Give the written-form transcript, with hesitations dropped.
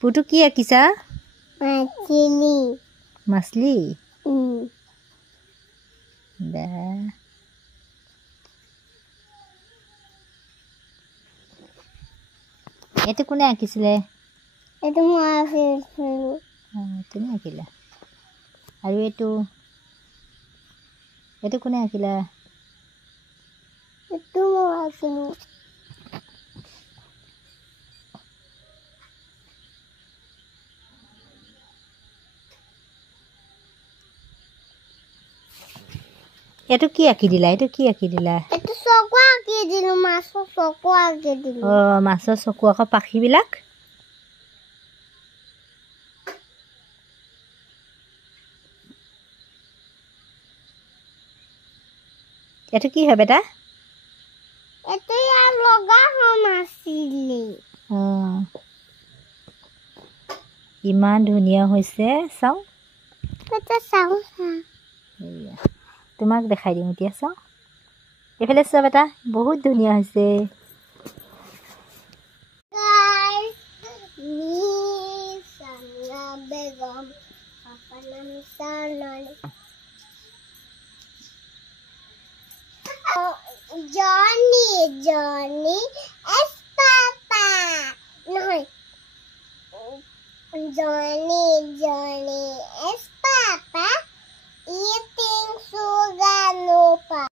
পুটু কি আঁকিছা? মাছলি। মাছলি? দে এইটো কোনে আঁকিছিলে? এইটো মই আঁকিছিলোঁ। তুমি আঁকিলা? আৰু এইটো কোনে আঁকিলা? এইটো মই আঁকিলোঁ। এইটো কি আঁকি দিলা? এইটো চকু আঁকি দিলোঁ, মাছৰ চকু আঁকি দিলোঁ। মাছৰ চকু আকৌ পাখিবিলাক? এইটো কি হয় বেটা? এইটো ইয়াৰ লগা হম আছিলে। ইমান ধুনীয়া হৈছে, চাওঁ। তোমাক দেখাই দিম এতিয়া, চাওঁ। এইফালে চোৱা বেটা, বহুত ধুনীয়া হৈছে। Johnny is Papa. No, Johnny.